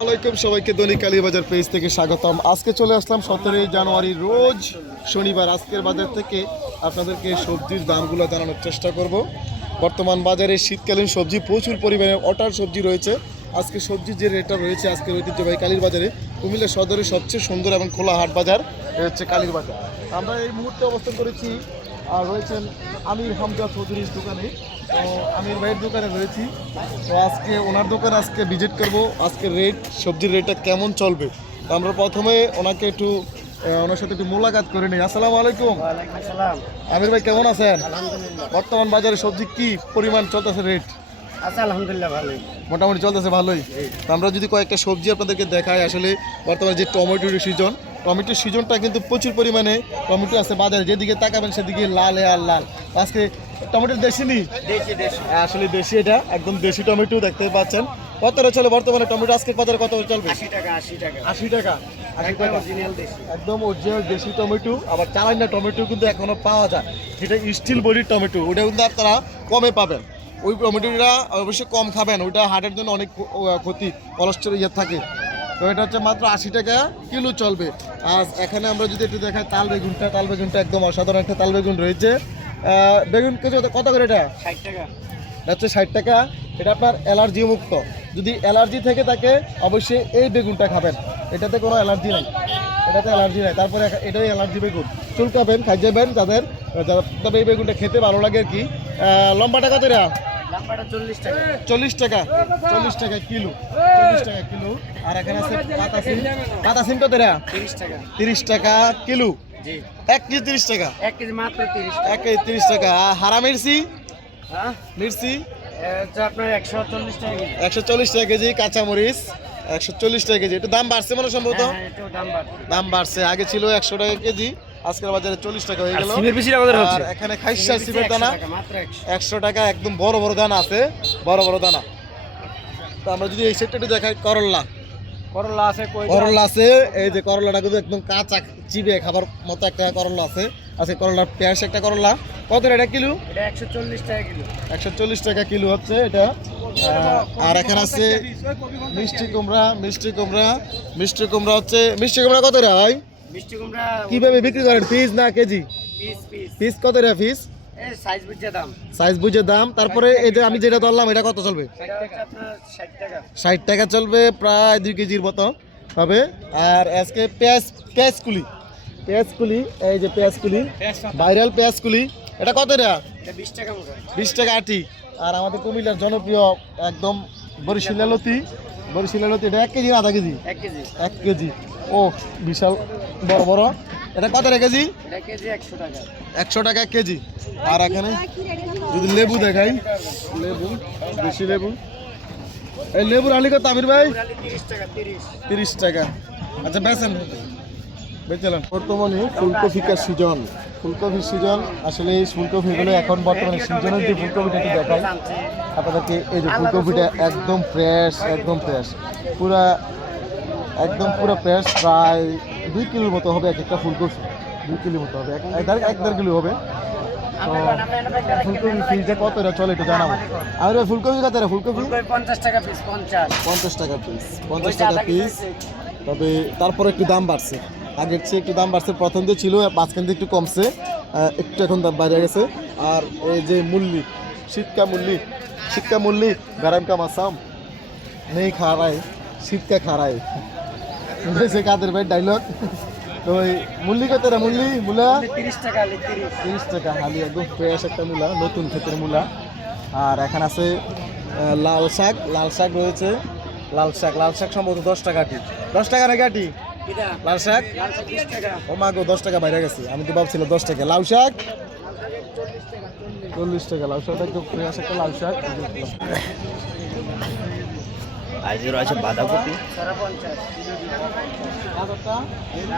আসসালামাইকুম সবাইকে দৈনিক কালীবাজার পেজ থেকে স্বাগতম। আজকে চলে আসলাম 17 জানুয়ারি রোজ শনিবার। আজকের বাজার থেকে আপনাদেরকে সবজির দামগুলো জানানোর চেষ্টা করব। বর্তমান বাজারে শীতকালীন সবজি প্রচুর পরিমাণে অটার সবজি রয়েছে। আজকে সবজির যে রেটটা রয়েছে আজকের ঐতিহ্যবাহী কালীর বাজারে, কুমিল্লা সদরের সবচেয়ে সুন্দর এবং খোলা হাট বাজার হচ্ছে কালীর বাজার। আমরা এই মুহূর্তে অবস্থান করেছি আর রয়েছেন আমির হামজা চৌধুরীর দোকানে। তো আমির ভাইয়ের দোকানে রয়েছি। তো আজকে ওনার দোকানে আজকে ভিজিট করব। আজকের রেট, সবজির রেটটা কেমন চলবে, তো আমরা প্রথমে ওনাকে একটু ওনার সাথে একটু মোলাকাত করে নিই। আসসালামু আলাইকুম। আমির ভাই কেমন আছেন? বর্তমান বাজারে সবজি কি পরিমাণ চলতেছে রেট? আচ্ছা, আলহামদুলিল্লাহ ভালোই, মোটামুটি চলতেছে ভালোই। তো আমরা যদি কয়েকটা সবজি আপনাদেরকে দেখাই, আসলে বর্তমানে যে টমেটোর সিজনটা কিন্তু প্রচুর পরিমাণে টমেটো আছে বাজারে। যেদিকে তাকাবেন সেদিকে লাল আর লাল। আজকে টমেটো দেশি নি, আসলে দেশি, এটা একদম দেশি টমেটো দেখতে পাচ্ছেন। কত চলে বর্তমানে টমেটো আজকের বাজারে? কত চলবে? 80 টাকা। 80 টাকা একদম অরিজিনাল দেশি টমেটো। আবার চালাইনা টমেটো কিন্তু এখনো পাওয়া যায়, যেটা স্টিল বডির টমেটো, ওটা কিন্তু আপনারা কমে পাবেন। ওই টমেটোটা অবশ্যই কম খাবেন, ওইটা হার্টের জন্য অনেক ক্ষতি, কোলেস্টেরল থাকে। তো এটা হচ্ছে মাত্র 80 টাকা কিলো চলবে। আর এখানে আমরা যদি একটু দেখাই তাল বেগুনটা একদম অসাধারণ একটা তাল বেগুন রয়েছে। বেগুন কত করে? এটা 60 টাকা। হচ্ছে 60 টাকা। এটা আপনার অ্যালার্জি মুক্ত, যদি অ্যালার্জি থেকে থাকে অবশ্যই এই বেগুনটা খাবেন, এটাতে কোনো অ্যালার্জি নেই, তারপরে এটাই অ্যালার্জি বেগুন, চুলকাবেন, খাই যাবেন যাদের, তবে এই বেগুনটা খেতে ভালো লাগে আর কি। লম্বাটা কত? লম্বাটা 40 টাকা। 40 টাকা কিলো। আর এখানে আছে পাতা সিম কত? 30 টাকা। 30 টাকা কিলো। জি, 1 কেজি 30 টাকা। 1 কেজি মাত্র 30 টাকা। 1 কেজি 30 টাকা। হারা মির্চি হ্যাঁ, এটা আপনার 140 টাকা কেজি। 140 টাকা কেজি। কাঁচামরিচ 140 টাকা কেজি। একটু দাম বাড়ছে মনে সম্ভবত। হ্যাঁ, এটাও দাম বাড়ছে, আগে ছিল 100 টাকা কেজি, আজকের বাজারে 40 টাকা হয়ে গেল। আর এখানে খাইসা সিমের দানা মাত্র 100 টাকা, একদম বড় বড় দানা আছে, বড় দানা। তো আমরা যদি এই সেটটা একটু দেখাই, করলা আছে। এই যে করলাটা কিন্তু একদম কাঁচা, চিবে খাবার মতো একটা করলা আছে। করলার পেঁয়াজ একটা করলা কত এটা কিলো? এটা 140 টাকা কিলো। 140 টাকা কিলো হচ্ছে এটা। আর এখানে আছে মিষ্টি কুমড়া হচ্ছে। মিষ্টি কুমড়া কত রে ভাই? মিষ্টি কুমড়া কিভাবে বিক্রি করেন, পিস না কেজি? পিস কত রে পিস? এই সাইজ বুঝে দাম। তারপরে এই যে আমি যেটা ধরলাম, এটা কত চলবে? এটা হচ্ছে আপনার 60 টাকা। 60 টাকা চলবে, প্রায় 2 কেজির মতো হবে। আর আজকে পেঁয়াজ কুলি, এই যে পেঁয়াজ কুলি, ভাইরাল পেঁয়াজ কুলি, এটা কত রে? এটা 20 টাকা মোটা। 20 টাকা আটি। আর আমাদের কুমিল্লার জনপ্রিয় একদম বরিশাল লতি, এটা 1 কেজি না আধা কেজি? 1 কেজি। ও বিশাল বড়। এটা কত রে কেজি? এটা কেজি 100 টাকা। 100 টাকা কেজি। আর এখানে যদি লেবু দেখাই, দেশি লেবু, এই লেবুর আলি কত আমির ভাই? 30 টাকা। 30 টাকা। আচ্ছা বেচেন। বর্তমানে ফুলকপির সিজন। আসলে এই ফুলকপিগুলো এখন বর্তমানে সিজনের যে ফুলকপিটা একটু দেখাই আপনাদেরকে। এই যে ফুলকপিটা একদম ফ্রেশ, পুরা ফ্রেশ। প্রায় 2 কিলোর মতো হবে এক একটা ফুলকপি, 2 কিলোর মতো হবে, 1.5 কিলো হবে। তো ফুলকপি ফিজে কত এটা চলে একটু জানাবো। আর ফুলকপি কত? ফুলকপি 50 টাকা পিস। 50 টাকা পিস। তবে তারপরে একটু দাম বাড়ছে, আগের চেয়ে একটু দাম বাড়ছে। প্রথম দিয়ে ছিল, মাঝখান দিয়ে একটু কমছে, একটু এখন দাম বাইরে গেছে। আর এই যে শীতকা মুল্লি গরম কা মাসাম নেই খা রায়, শীতকা খা রায়, কাদের ভাই ডায়লগ। তো ওই মুল্লি কত? মূলা 30 টাকা। 30 টাকা হালি, একদম ফ্রেশ একটা মূলা, নতুন ক্ষেতের মূলা। আর এখানে আছে লাল শাক রয়েছে। লাল শাক সম্ভবত 10 টাকা আটি। 10 টাকা নাকি আটি লাল শাক? 20 টাকা। ও মা গো, 10 টাকা বাইরে গেছে, আমি তো ভাবছিলাম 10 টাকা। লাউ শাক 40 টাকা। লাউ শাক একদম ফ্রেশ একটা লাউ শাক। আর আছে বাঁধাকপি 50